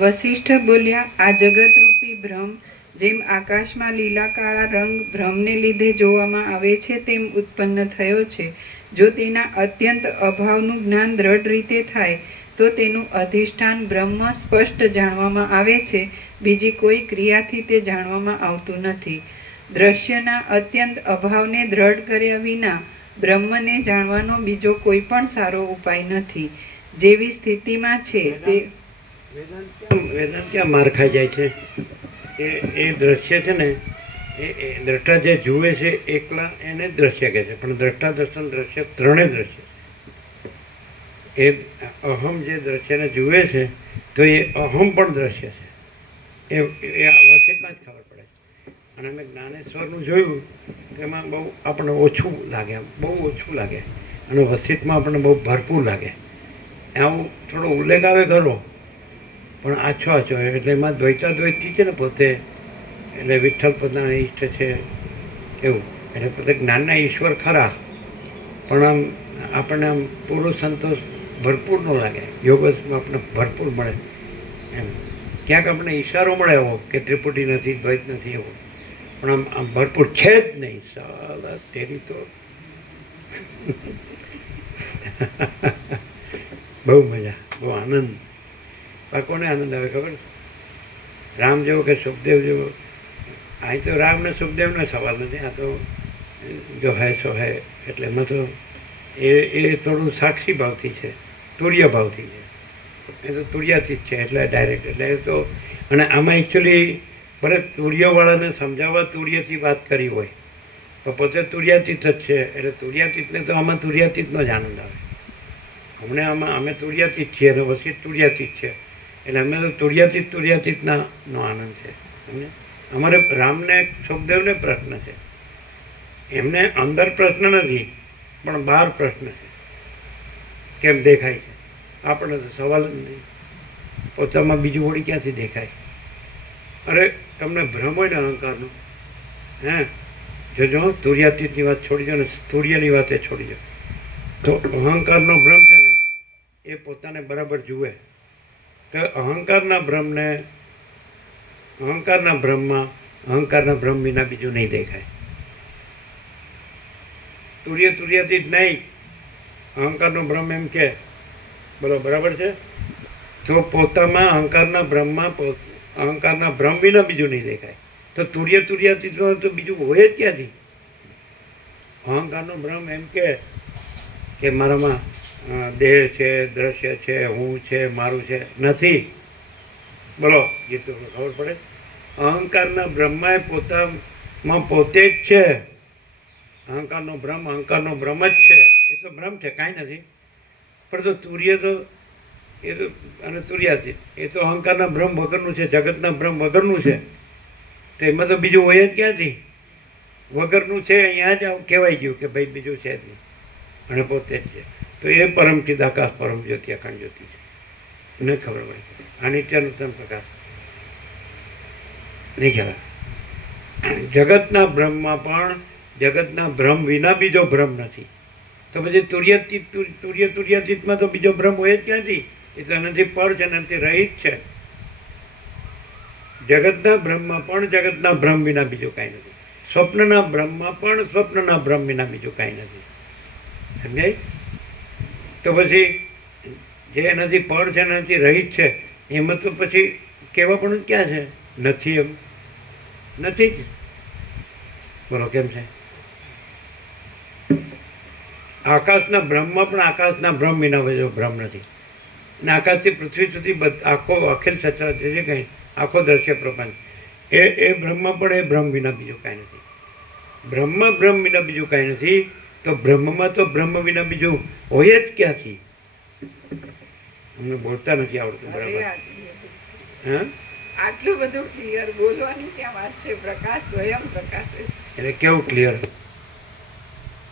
વસિષ્ઠ બોલ્યા, આ જગતરૂપી ભ્રમ જેમ આકાશમાં લીલા કાળા રંગ ભ્રમને લીધે જોવામાં આવે છે તેમ ઉત્પન્ન થયો છે. જો તેના અત્યંત અભાવનું જ્ઞાન દ્રઢ રીતે થાય તો તેનું અધિષ્ઠાન બ્રહ્મ સ્પષ્ટ જાણવામાં આવે છે. બીજી કોઈ ક્રિયાથી તે જાણવામાં આવતું નથી. દ્રશ્યના અત્યંત અભાવને દ્રઢ કર્યા વિના બ્રહ્મને જાણવાનો બીજો કોઈ પણ સારો ઉપાય નથી. જેવી સ્થિતિમાં છે તે વેદાંત ક્યાં માર ખાઈ જાય છે? એ દ્રશ્ય છે ને, એ દ્રષ્ટા જે જુએ છે એકલા એને જ દ્રશ્ય કહે છે. પણ દ્રષ્ટા દર્શન દ્રશ્ય ત્રણે દ્રશ્ય. એ અહમ જે દ્રશ્યને જુએ છે તો એ અહમ પણ દ્રશ્ય છે. એ વસિતમાં જ ખબર પડે. અને અમે જ્ઞાનેશ્વરનું જોયું તેમાં બહુ આપણને ઓછું લાગે, બહુ ઓછું લાગે. અને વસિતમાં આપણને બહુ ભરપૂર લાગે. આવું થોડો ઉલ્લેખ આવે ખરો, પણ આછો એટલે એમાં દ્વૈતાદ્વૈતી છે ને પોતે. એટલે વિઠ્ઠલ પોતાના ઈષ્ટ છે એવું. એટલે પોતે જ્ઞાનના ઈશ્વર ખરા, પણ આમ આપણને આમ પૂરો સંતોષ ભરપૂર ન લાગે. યોગમાં આપણને ભરપૂર મળે એમ. ક્યાંક આપણને ઈશારો મળે એવો કે ત્રિપુટી નથી, દ્વૈત નથી એવો, પણ આમ ભરપૂર છે જ નહીં. સાલા તેરી તો બહુ મજા, બહુ આનંદ. આ કોને આનંદ આવે ખબર? રામ જેવો કે સુખદેવ જેવો? અહીં તો રામ ને સુખદેવનો સવાલ નથી. આ તો જો હે સો હે. એટલે એમાં તો એ થોડું સાક્ષી ભાવથી છે, તુર્ય ભાવથી છે. એ તો તુર્યાતીત છે એટલે ડાયરેક્ટ. એટલે એ તો, અને આમાં એકચ્યુઅલી ભલે તુર્યવાળાને સમજાવવા તુર્યથી વાત કરી હોય તો પોતે તુર્યાતીત જ છે. એટલે તુર્યાતીતને તો આમાં તુર્યાતીતનો જ આનંદ આવે. અમને આમાં અમે તુર્યાતીત છીએ અને વસિત તુર્યાતીત છે. એટલે અમે તો તુર્યાતીતના નો આનંદ છે અમને. અમારે રામને સુખદેવને પ્રશ્ન છે, એમને અંદર પ્રશ્ન નથી પણ બહાર પ્રશ્ન છે. કેમ દેખાય છે? આપણે તો સવાલ જ નહીં. પોતામાં બીજું વળી ક્યાંથી દેખાય? અરે તમને ભ્રમ હોય ને અહંકારનો, જો તુર્યાતીતની વાત છોડી દો ને તુર્યની વાતે છોડી દો, તો અહંકારનો ભ્રમ છે ને એ પોતાને બરાબર જુએ તો અહંકારના ભ્રમમાં અહંકારના ભ્રમ વિના બીજું નહીં દેખાય. તુર્યાતીત નહીં, અહંકારનો ભ્રમ એમ કે બોલો બરાબર છે, તો પોતામાં અહંકારના ભ્રમ વિના બીજું નહીં દેખાય. તો તુર્યાતીત તો બીજું હોય જ ક્યાંથી? અહંકારનો ભ્રમ એમ કે મારામાં દેહ છે, દ્રશ્ય છે, હું છે, મારું છે, નથી. બોલો જીતું ખબર પડે. અહંકારના બ્રહ્મા પોતામાં પોતે જ છે. અહંકારનો ભ્રમ જ છે. એ તો ભ્રમ છે, કાંઈ નથી. પણ તો તુર્ય તો એ તો, અને તુર્યાતીત એ તો અહંકારના ભ્રમ વગરનું છે, જગતના ભ્રમ વગરનું છે. તો એમાં તો બીજું હોય જ ક્યાંથી? વગરનું છે અહીંયા જ કહેવાય ગયું કે ભાઈ બીજું છે જ નહીં, અને પોતે જ છે. તો એ પરમ ચિદાકાશ પરમ જ્યોતિ અખંડ જ્યોતિ છે. મને ખબર પડે આ નિત્યાનુત્તમ પ્રકાશ નહીં ખ્યાલ. જગતના બ્રહ્મમાં પણ જગતના ભ્રમ વિના બીજો ભ્રમ નથી. તો પછી તુર્યાતીતમાં તો બીજો ભ્રમ હોય જ ક્યાંથી? એ તો નથી પર છે, નથી રહિત છે. જગતના બ્રહ્મમાં પણ જગતના ભ્રમ વિના બીજું કાંઈ નથી. સ્વપ્નના બ્રહ્મમાં પણ સ્વપ્નના ભ્રમ વિના બીજું કાંઈ નથી. સમજાય? તો પછી જે નથી પર છે, નથી રહિત છે, એમાં તો પછી કહેવા પણ ક્યાં છે? નથી. એમ નથી જ. બોલો કેમ છે? આકાશના બ્રહ્મમાં પણ આકાશના ભ્રમ વિના બીજો ભ્રમ નથી. અને આકાશથી પૃથ્વી સુધી આખો અખિલ સચરાચર જે કંઈ આખો દ્રશ્ય પ્રપંચ એ બ્રહ્મમાં પણ એ ભ્રમ વિના બીજું કાંઈ નથી. બ્રહ્મમાં ભ્રમ વિના બીજું કાંઈ નથી. તો બ્રહ્મમાં તો બ્રહ્મ વિના બીજું હોય જ ક્યાંથી? અમને બોલતા નથી આવડતું બરાબર. હા, આટલું બધું ક્લિયર બોલવાની ક્યાં વાત છે? પ્રકાશ સ્વયં પ્રકાશ. એટલે કેવું ક્લિયર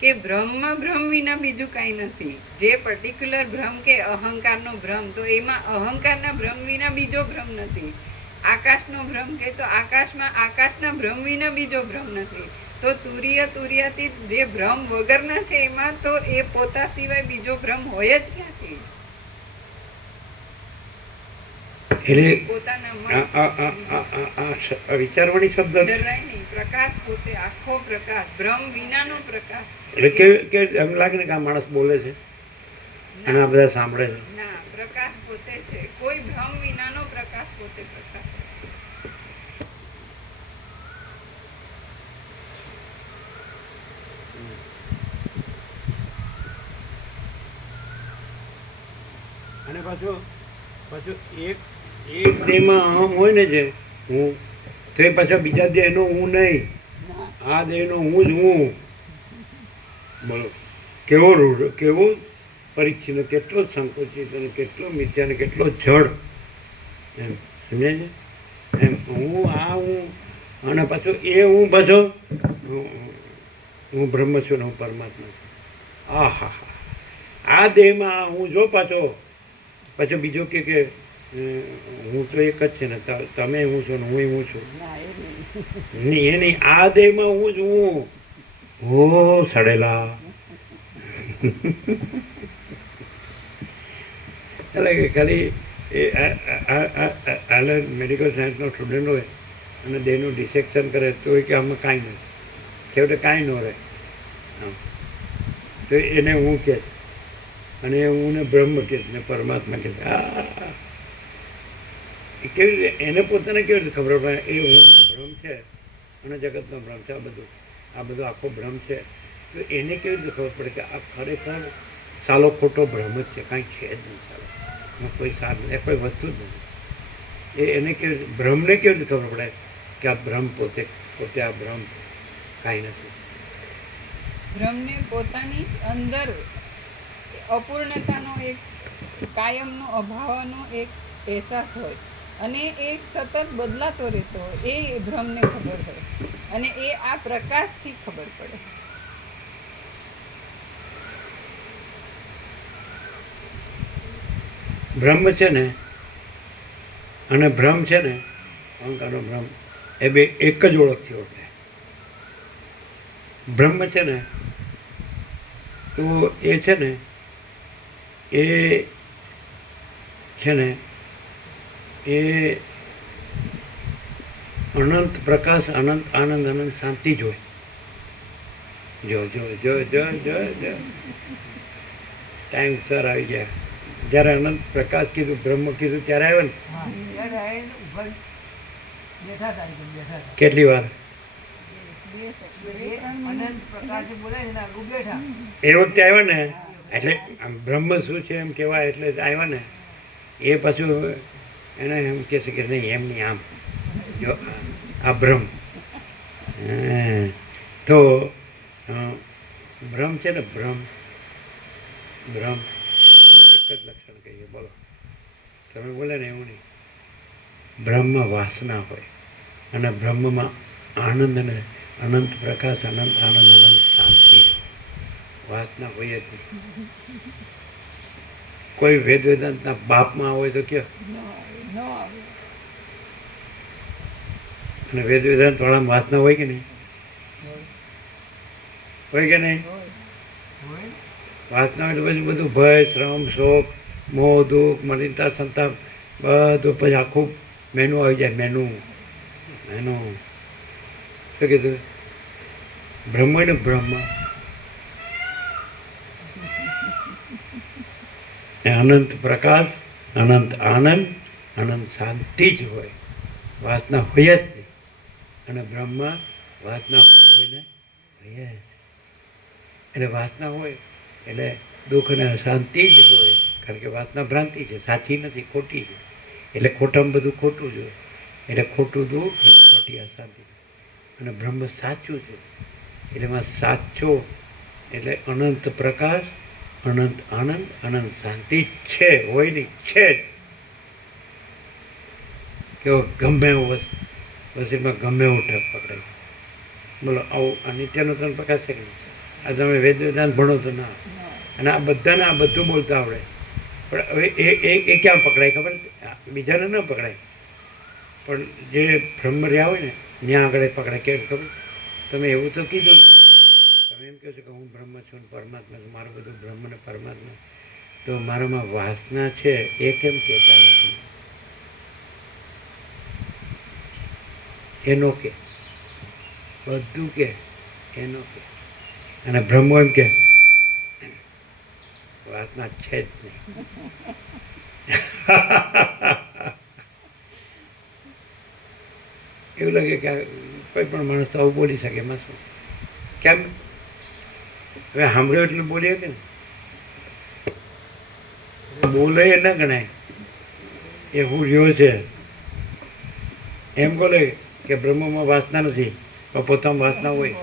કે બ્રહ્મમાં ભ્રમ વિના બીજું કાંઈ નથી. જે પર્ટિક્યુલર ભ્રમ કે અહંકારનો ભ્રમ, તો એમાં અહંકારના ભ્રમ વિના બીજો ભ્રમ નથી. આકાશનો ભ્રમ કે તો આકાશમાં આકાશના ભ્રમ વિના બીજો ભ્રમ નથી. તો તુર્યાતીત જે ભ્રમ વગરના છે એમાં તો એ પોતા સિવાય બીજો ભ્રમ હોય જ ક્યાંથી? એટલે પોતાના આ વિચારવાણી શબ્દ છે. જરાય નહીં, પ્રકાશ પોતે, આખો પ્રકાશ, બ્રહ્મ વિનાનો પ્રકાશ છે. એટલે કે એમ લાગે ને કે આ માણસ બોલે છે અને આ બધા સાંભળે છે. ના, પ્રકાશ પોતે છે. કોઈ ભ્રમ વિનાનો પ્રકાશ પોતે પ્રકાશ છે. અને પાછું એક દેહમાં હોય ને જે હું, તો એ પાછા બીજા દેહનો હું નહીં, આ દેહનો હું જ હું. બોલો કેવો પરીક્ષિત, કેટલો સંકોચિત અને કેટલો મિથ્યા અને કેટલો જડ, એમ સમજાય છે. એમ હું અને પાછો એ હું પાછો હું બ્રહ્મ છું ને હું પરમાત્મા છું. હા, આ દેહમાં હું જો પાછો બીજો કે હું તો એક જ છે ને, તમે હું છો ને હું છું. નહીં, એ નહીં, આ દેહમાં હું જ હું. હો સડેલા. એટલે કે ખાલી એ મેડિકલ સાયન્સનો સ્ટુડન્ટ હોય અને દેહનું ડિસેક્શન કરે તો એ કે આમાં કાંઈ નથી, છેવટે કાંઈ ન રહે. તો એને હું કહે, અને હું ને બ્રહ્મ કહે ને પરમાત્મા કહે. એ કેવી રીતે એને પોતાને કેવી રીતે ખબર પડે એ હુંનો ભ્રમ છે અને જગતનો ભ્રમ છે, આ બધો આખો ભ્રમ છે. તો એને કેવી રીતે ખબર પડે કે આ ખરેખર સાલો ખોટો ભ્રમ જ છે, કાંઈ છે જ નહીં. ચાલો એમાં કોઈ સાર નથી, કોઈ વસ્તુ જ નથી. એને કેવી ભ્રમને કેવી રીતે ખબર પડે કે આ ભ્રમ પોતે આ ભ્રમ કાંઈ નથી. બ્રહ્મને પોતાની જ અંદર અપૂર્ણતાનો એક કાયમનો અભાવનો એક અહેસાસ હોય અને એ સતત બદલાતો રહેતો હોય, એ બ્રહ્મને ખબર હોય અને એ આ પ્રકાશથી ખબર પડે. બ્રહ્મ છે ને અને ભ્રમ છે ને, અહંકારનો ભ્રમ, એ બે એક જ ઓળખથી ઓળખે. બ્રહ્મ છે ને તો એ છે ને એ અનંત પ્રકાશ, અનંત આનંદ, અનંત શાંતિ જ હોય. જો ટાઈમ સર આવી ગયા. જ્યારે અનંત પ્રકાશ કીધું, બ્રહ્મ કીધું ત્યારે આવ્યો ને. કેટલી વાર એ વખતે આવ્યો ને, એટલે બ્રહ્મ શું છે એમ કહેવાય એટલે આવ્યા ને. એ પાછું એને એમ કહે છે કે નહીં, એમ નહીં, આમ જો આ ભ્રમ. તો ભ્રમ છે ને, ભ્રમ એનું એક જ લક્ષણ કહીએ. બોલો, તમે બોલે ને એવું નહીં. બ્રહ્મમાં વાસના હોય અને બ્રહ્મમાં આનંદ અને અનંત પ્રકાશ, અનંત આનંદ, અનંત શાંતિ. વાસના હોય જ નહીં. કોઈ વેદાંતના બાપમાં હોય તો કયો, અને વેદાંત વાળામાં વાસના હોય કે નહીં? હોય કે નહીં? વાસના હોય તો પછી બધું ભય, શ્રમ, શોક, મોહ, દુઃખ, મલિનતા, સંતાપ, બધું પછી આખું મેનુ આવી જાય. મેનુ શું કીધું? બ્રહ્મ હોય ને, બ્રહ્મ અનંત પ્રકાશ, અનંત આનંદ, અનંત શાંતિ જ હોય. વાસના હોય જ નહીં. અને બ્રહ્મમાં વાસના હોય ને હોય જ. એટલે વાસના હોય એટલે દુઃખ અને અશાંતિ જ હોય. કારણ કે વાસના ભ્રાંતિ છે, સાચી નથી, ખોટી છે. એટલે ખોટામાં બધું ખોટું જ હોય. એટલે ખોટું દુઃખ અને ખોટી અશાંતિ. અને બ્રહ્મ સાચું છે એટલે એમાં સાચો એટલે અનંત પ્રકાશ, અનંત આનંદ, અનંત શાંતિ છે. હોય નહીં, છે જ. કેવો ગમે એવો વસીમાં ગમે એવું ઠપ પકડાય. બોલો, આવું આ નિત્યનો તન પ્રકાશ છે કે નહીં? આ તમે વેદાંત ભણો તો ના, અને આ બધાને આ બધું બોલતા આવડે, પણ હવે એ ક્યાં પકડાય ખબર છે? બીજાને ન પકડાય, પણ જે બ્રહ્મ રહ્યા હોય ને ત્યાં આગળ પકડાય. કેવું ખબર? તમે એવું તો કીધું નહીં, તમે એમ કહો છો કે હું બ્રહ્મ છું ને પરમાત્મા છું, મારું બધું બ્રહ્મ ને પરમાત્મા, તો મારામાં વાસના છે એ કેમ કહેતા નથી? એનો કે, બધું કે એનો કે, અને બ્રહ્મો એમ કે વાસના છે જ નહીં. એવું લાગે કે કોઈ પણ માણસ આવું બોલી શકે, એમાં શું? કેમ? હવે સાંભળ્યો એટલે બોલીએ કે ને, બોલે એ ન ગણાય, એ હું રહ્યો છે એમ બોલે કે બ્રહ્મમાં વાસના નથી, પણ પોતામાં વાસના હોય.